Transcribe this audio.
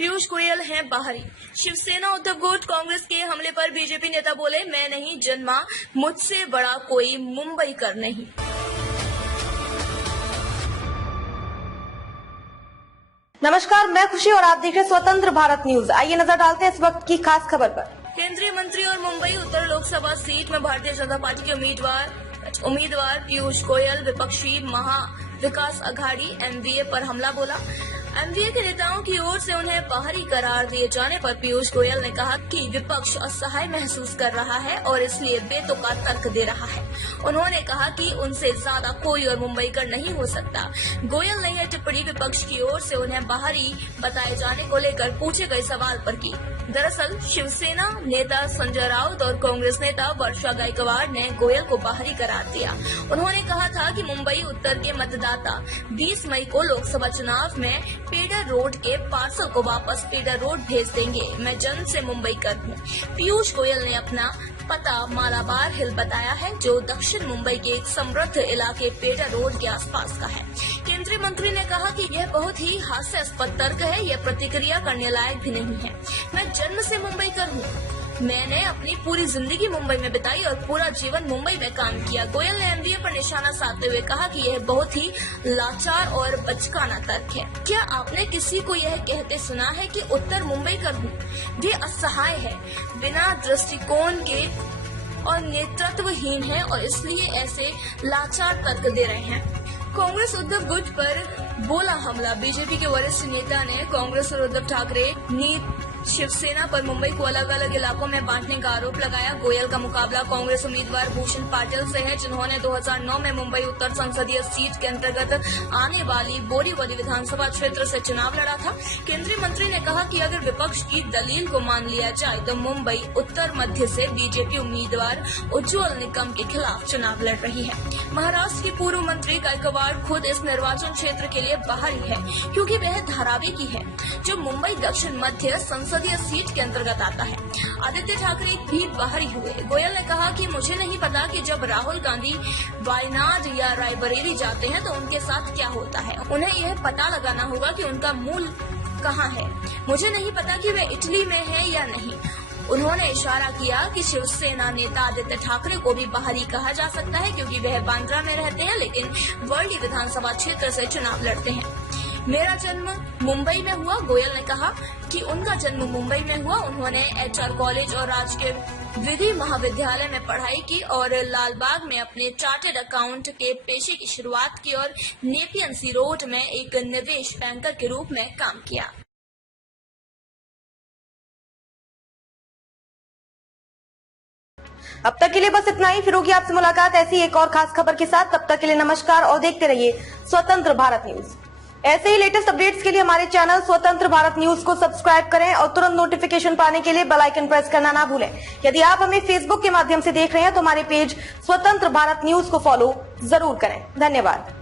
पीयूष गोयल हैं बाहरी। शिवसेना उद्धव गुट कांग्रेस के हमले पर बीजेपी नेता बोले, मैं नहीं जन्मा, मुझसे बड़ा कोई मुंबई कर नहीं। नमस्कार, मैं खुशी और आप देख रहे हैं स्वतंत्र भारत न्यूज। आइए नजर डालते हैं इस वक्त की खास खबर पर। केंद्रीय मंत्री और मुंबई उत्तर लोकसभा सीट में भारतीय जनता पार्टी के उम्मीदवार पीयूष गोयल विपक्षी महाविकास अघाड़ी एमवीए पर हमला बोला। एमवीए के नेताओं की ओर से उन्हें बाहरी करार दिए जाने पर पीयूष गोयल ने कहा कि विपक्ष असहाय महसूस कर रहा है और इसलिए बेतुका तर्क दे रहा है। उन्होंने कहा कि उनसे ज्यादा कोई और मुंबईकर नहीं हो सकता। गोयल ने यह टिप्पणी विपक्ष की ओर से उन्हें बाहरी बताए जाने को लेकर पूछे गए सवाल पर की। दरअसल शिवसेना नेता संजय राउत और कांग्रेस नेता वर्षा गायकवाड़ ने गोयल को बाहरी करार दिया। उन्होंने कहा था कि मुंबई उत्तर के मतदाता 20 मई को लोकसभा चुनाव में पेडर रोड के पार्सल को वापस पेडर रोड भेज देंगे। मैं जन्म से मुंबई कर हूँ। पीयूष गोयल ने अपना पता मालाबार हिल बताया है, जो दक्षिण मुंबई के एक समृद्ध इलाके पेडर रोड के आसपास का है। केंद्रीय मंत्री ने कहा कि यह बहुत ही हास्यास्पद तर्क है, यह प्रतिक्रिया करने लायक भी नहीं है। मैं जन्म से मुंबई कर हूँ। मैंने अपनी पूरी जिंदगी मुंबई में बिताई और पूरा जीवन मुंबई में काम किया। गोयल ने एमवीए पर निशाना साधते हुए कहा कि यह बहुत ही लाचार और बचकाना तर्क है। क्या आपने किसी को यह कहते सुना है कि उत्तर मुंबई कर हूँ? वे असहाय है, बिना दृष्टिकोण के और नेतृत्वहीन है और इसलिए ऐसे लाचार तर्क दे रहे हैं। कांग्रेस उद्धव गुट पर बोला हमला। बीजेपी के वरिष्ठ नेता ने कांग्रेस और उद्धव ठाकरे नीत शिवसेना पर मुंबई को अलग अलग इलाकों में बांटने का आरोप लगाया। गोयल का मुकाबला कांग्रेस उम्मीदवार भूषण पाटिल से है, जिन्होंने 2009 में मुंबई उत्तर संसदीय सीट के अंतर्गत आने वाली बोरीवली विधानसभा क्षेत्र से चुनाव लड़ा था। केंद्रीय मंत्री ने कहा कि अगर विपक्ष की दलील को मान लिया जाए तो मुंबई उत्तर मध्य से बीजेपी उम्मीदवार उज्ज्वल निकम के खिलाफ चुनाव लड़ रही है। महाराष्ट्र की पूर्व मंत्री गायकवाड़ खुद इस निर्वाचन क्षेत्र के लिए बाहरी है, क्योंकि वह धारावी की है, जो मुंबई दक्षिण मध्य संसदीय सीट के अंतर्गत आता है। आदित्य ठाकरे भी बाहरी हुए। गोयल ने कहा कि मुझे नहीं पता कि जब राहुल गांधी वायनाड या रायबरेली जाते हैं तो उनके साथ क्या होता है। उन्हें यह पता लगाना होगा कि उनका मूल कहाँ है। मुझे नहीं पता कि वे इटली में है या नहीं। उन्होंने इशारा किया कि शिवसेना नेता आदित्य ठाकरे को भी बाहरी कहा जा सकता है, क्योंकि वह बांद्रा में रहते हैं लेकिन वर्ली विधानसभा क्षेत्र से चुनाव लड़ते हैं। मेरा जन्म मुंबई में हुआ। गोयल ने कहा कि उनका जन्म मुंबई में हुआ। उन्होंने एचआर कॉलेज और राजकीय विधि महाविद्यालय में पढ़ाई की और लालबाग में अपने चार्टेड अकाउंट के पेशे की शुरुआत की और नेपियन सी रोड में एक निवेश बैंकर के रूप में काम किया। अब तक के लिए बस इतना ही। फिर होगी आपसे मुलाकात ऐसी एक और खास खबर के साथ। तब तक के लिए नमस्कार और देखते रहिए स्वतंत्र भारत न्यूज। ऐसे ही लेटेस्ट अपडेट्स के लिए हमारे चैनल स्वतंत्र भारत न्यूज को सब्सक्राइब करें और तुरंत नोटिफिकेशन पाने के लिए बेल आइकन प्रेस करना ना भूलें। यदि आप हमें फेसबुक के माध्यम से देख रहे हैं तो हमारे पेज स्वतंत्र भारत न्यूज को फॉलो जरूर करें। धन्यवाद।